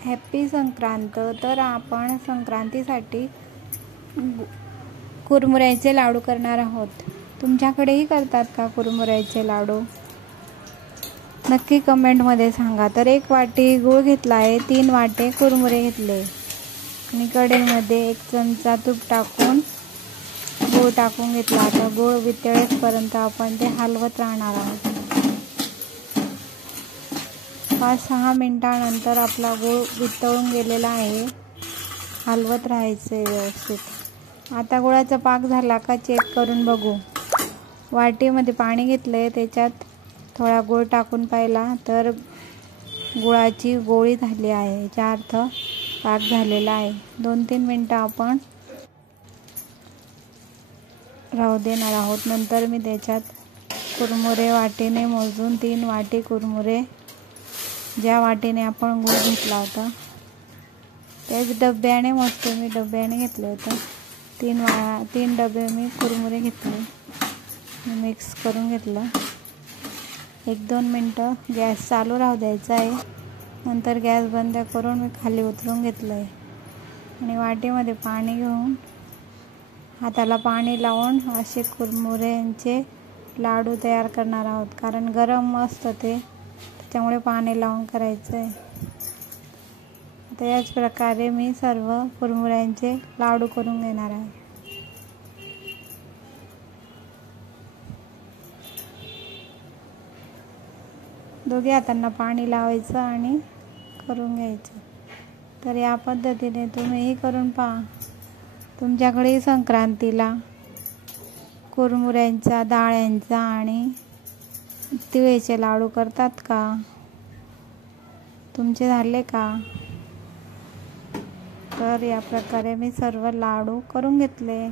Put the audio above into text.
Happy Sankrant. तर आपण संक्रांतीसाठी कुरमुऱ्याचे लाडू करणार आहोत। तुमच्याकडेही करतात का कुरमुऱ्याचे लाडू? नक्की कमेंटमध्ये सांगा। तर 1 वाटी गूळ घेतला आहे, 3 वाटे कुरमुरे घेतले आणि कढईमध्ये 1 चमचा तूप टाकून गूळ टाकून घेतला। आता गूळ वितळेपर्यंत आपण ते हलवत राहणार आहोत। 5-6 मिनिटांनंतर आपला गूळ वितळून गेलेला आहे। हलवत राहायचे व्यवस्थित। आता गुळाचा पाक झाला का चेक करून बघू। वाटीमध्ये पाणी घेतले, त्याच्यात थोडा गूळ टाकून पाहिला तर गुळाची गोळी झाली आहे, याचा अर्थ पाक झालेला आहे। 2-3 मिनिटं आपण राहू देणार आहोत। नंतर मी त्याच्यात कुरमुरे वाटीने मोजून 3 वाटी कुरमुरे, ज्या वाटीने आपण गूळ घेतला होता त्याच डब्याने मोजतो, मी डब्याने घेतलं होतं। 3 डबे मी कुरमुरे घेतले, मिक्स करून घेतलं। 1-2 मिनटं गॅस चालू राहू द्यायचा आहे। नंतर गॅस बंद करून मी खाली उतरून घेतलं आहे आणि वाटीमध्ये पाणी घेऊन हाताला पाणी लावून असे कुरमुऱ्यांचे लाडू तयार करणार आहोत। कारण गरम असतं ते, त्याच्यामुळे पाणी लावून करायचं आहे। आता याच प्रकारे मी सर्व कुरमुऱ्यांचे लाडू करून घेणार आहे। दोघे हातांना पाणी लावायचं आणि करून घ्यायचं। तर या पद्धतीने तुम्हीही करून पहा। तुमच्याकडे संक्रांतीला कुरमुऱ्यांचा, डाळ्यांचा आणि तिळाचे लाडू करतात का? तुमचे झाले का? तर या प्रकारे मी सर्व लाडू करून घेतले।